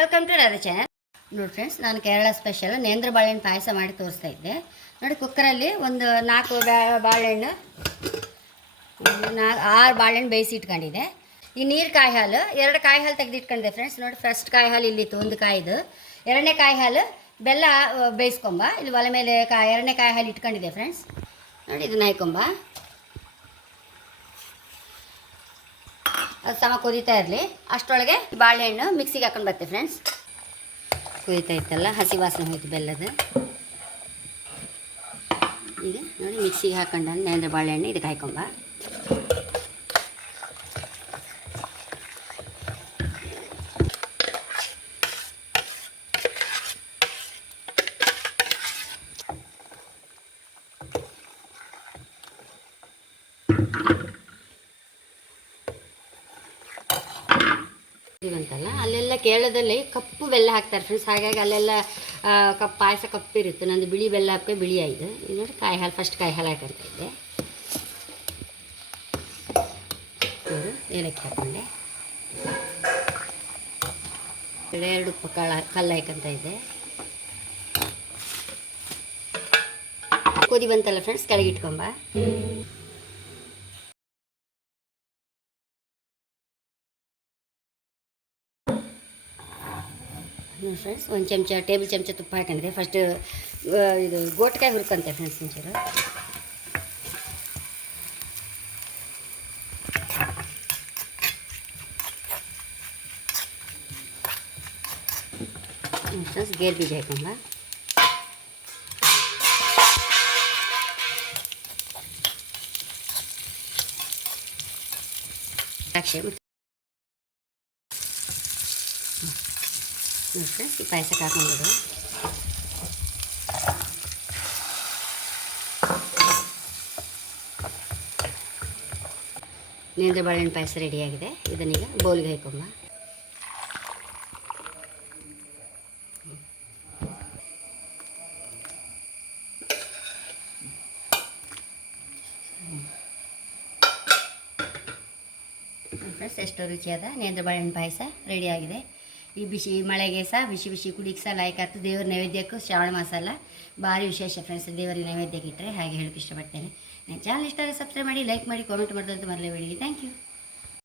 Welcome to Radha channel ನೋಡಿ friends ನಾನು Kerala special ನೇಂದ್ರ ಬಾಳೆಹಣ್ಣು ಪಾಯಸ ಮಾಡಿ ತೋರಿಸ್ತಾ ಇದ್ದೆ. ನೋಡಿ ಕುಕ್ಕರಲ್ಲಿ ಒಂದು ನಾಲ್ಕು ಬಾಳೆಹಣ್ಣು ನಾಲ್ಕು ಆರು ಬಾಳೆಹಣ್ಣು ಬೇಯಿಸಿ ಇಟ್ಕೊಂಡಿದ್ದೆ. ಈ ನೀರು ಕಾಯಿ ಹಾಲು ಎರಡು ಕಾಯಿ ಹಾಲು ತೆಗೆದು ಇಟ್ಕೊಂಡಿದೆ ಫ್ರೆಂಡ್ಸ್ ನೋಡಿ ಫಸ್ಟ್ ಕಾಯಿ ಹಾಲು ಇಲ್ಲಿತ್ತು ಒಂದು ಕಾಯಿದು. ಎರಡನೇ ಕಾಯಿ ಹಾಲು ಬೆಲ್ಲ ಬೇಯಿಸ್ಕೊಂಬ. ಇಲ್ಲಿ ಒಲೆ ಮೇಲೆ ಕಾ, ಎರಡನೇ ಕಾಯಿ ಹಾಲು ಇಟ್ಕೊಂಡಿದೆ ಫ್ರೆಂಡ್ಸ್ ನೋಡಿ, ಇದನ್ನ ಹಾಕೊಂಬ ಸಮ ಕುದೀತಾ ಇರಲಿ. ಅಷ್ಟರೊಳಗೆ ಬಾಳೆಹಣ್ಣು ಮಿಕ್ಸಿಗೆ ಹಾಕೊಂಡು ಬರ್ತೀವಿ ಫ್ರೆಂಡ್ಸ್ ಕುದೀತಾ ಇತ್ತಲ್ಲ, ಹಸಿ ವಾಸನೆ ಹೋಯ್ತು ಬೆಲ್ಲದ. ಈಗ ನೋಡಿ ಮಿಕ್ಸಿಗೆ ಹಾಕೊಂಡು ನೇಂದ್ರ ಬಾಳೆಹಣ್ಣು, ಇದಕ್ಕೆ ಹಾಕೊಂಬ ಇವಂತಲ್ಲ ಅಲ್ಲೆಲ್ಲ ಕೇರಳದಲ್ಲಿ ಕಪ್ಪು ಬೆಲ್ಲ ಹಾಕ್ತಾರೆ ಫ್ರೆಂಡ್ಸ್ ಹಾಗಾಗಿ ಅಲ್ಲೆಲ್ಲ ಕಪ್ಪು ಕಪ್, ಪಾಯಸ ಕಪ್ಪಿರುತ್ತೆ. ನಂದು ಬಿಳಿ ಬೆಲ್ಲ ಹಾಕಿ ಬಿಳಿ ಆಯಿತು. ಇನ್ನೊಂದು ಕಾಯಿ ಹಾಲು ಫಸ್ಟ್ ಕಾಯಿ ಹಾಲು ಹಾಕಂತ ಇದ್ದೆ. ಏಲಕ್ಕಿ ಹಾಕೊಂಡೆ? ಎರಡು ಕಳ್ಳ, ಕಲ್ಲು ಹಾಕಂತ ಇದ್ದೆ. ಕುದಿ ಬಂತಲ್ಲ ಫ್ರೆಂಡ್ಸ್ ಕೆಳಗೆ ಇಟ್ಕೊಂಬ. ಫ್ರೆಂಡ್ಸ್ ಒಂದು ಚಮಚ ಟೇಬಲ್ ಚಮಚ ತುಪ್ಪ ಹಾಕೊಂಡಿದೆ ಫಸ್ಟ್ ಇದು ಗೋಟ್ಕಾಯಿ ಹುರ್ಕೊಂತೆ ಫ್ರೆಂಡ್ಸ್ ಒಂಚೂರು ಫ್ರೆಂಡ್ಸ್ ಗೇರ್ ಬೀಜ ಹಾಕೊಂಬ ದ್ರಾಕ್ಷಿ ಮತ್ತು ಈ ಪಾಯಸಕ್ಕೆ ಹಾಕೊಂಡ್ಬಿಡು ನೇಂದ್ರ ಬಾಳೆಹಣ್ಣು ಪಾಯಸ ರೆಡಿಯಾಗಿದೆ ಇದನ್ನೀಗ ಬೌಲ್ಗೆ ಹಾಕೊಂಬ ಫ್ರೆಂಡ್ಸ್ ಎಷ್ಟು ರುಚಿಯಾದ ನೇಂದ್ರ ಬಾಳೆಹಣ್ಣು ಪಾಯಸ ರೆಡಿಯಾಗಿದೆ ಈ ಬಿಸಿ ಮಳೆಗೆ ಸಹ ಬಿಸಿ ಬಿಸಿ ಕುಡಿಕ್ಕೆ ಸಹ ಲೈಕ್ ಆಗ್ತದೆ. ದೇವ್ರ ನೈವೇದ್ಯಕ್ಕೂ ಶ್ರಾವಣ ಮಾಸ ಅಲ್ಲ, ಭಾರಿ ವಿಶೇಷ ಫ್ರೆಂಡ್ಸ್ ದೇವರ ನೈವೇದ್ಯಕ್ಕೆ ಇಟ್ಟರೆ ಹಾಗೆ ಹೇಳಕ್ಕೆ ಇಷ್ಟಪಡ್ತೇನೆ. ನನ್ನ ಚಾನಲ್ ಇಷ್ಟ ಸಬ್ಸ್ಕ್ರೈಬ್ ಮಾಡಿ ಲೈಕ್ ಮಾಡಿ ಕಾಮೆಂಟ್ ಮಾಡೋದಂತ ಮರಲೇಬೇಡಿ ಥ್ಯಾಂಕ್ ಯು